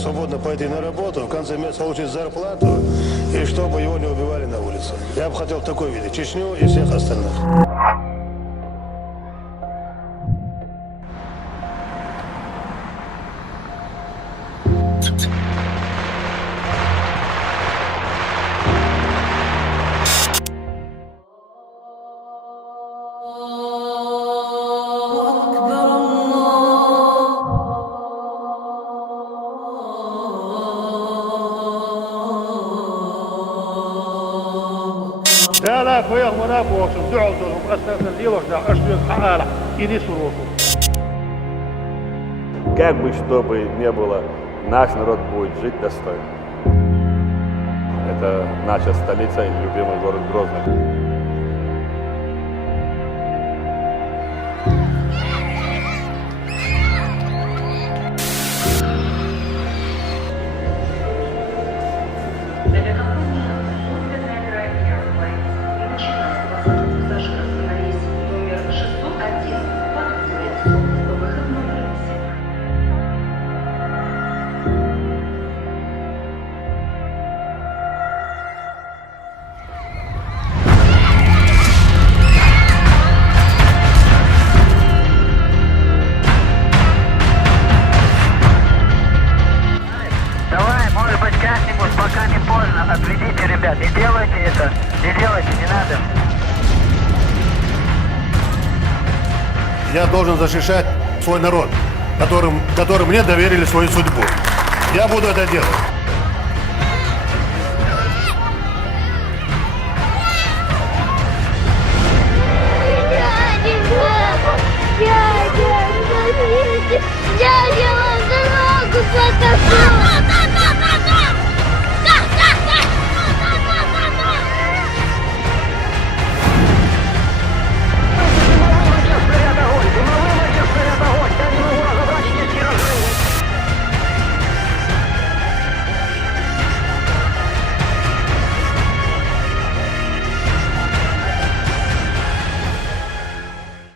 свободно пойти на работу, в конце месяца получить зарплату, и чтобы его не убивали на улице. Я бы хотел такой видеть Чечню и всех остальных. لا لا فوق منافق دعوتهم أساسا дело да أشبه حالة и не сурово. Как бы что бы ни было, наш народ будет жить достойно. Это наша столица и любимый город Грозный. Давай, может быть, как-нибудь, пока не поздно, отведите, ребят, не делайте это, не делайте, не надо. Я должен защищать свой народ, которым мне доверили свою судьбу. Я буду это делать.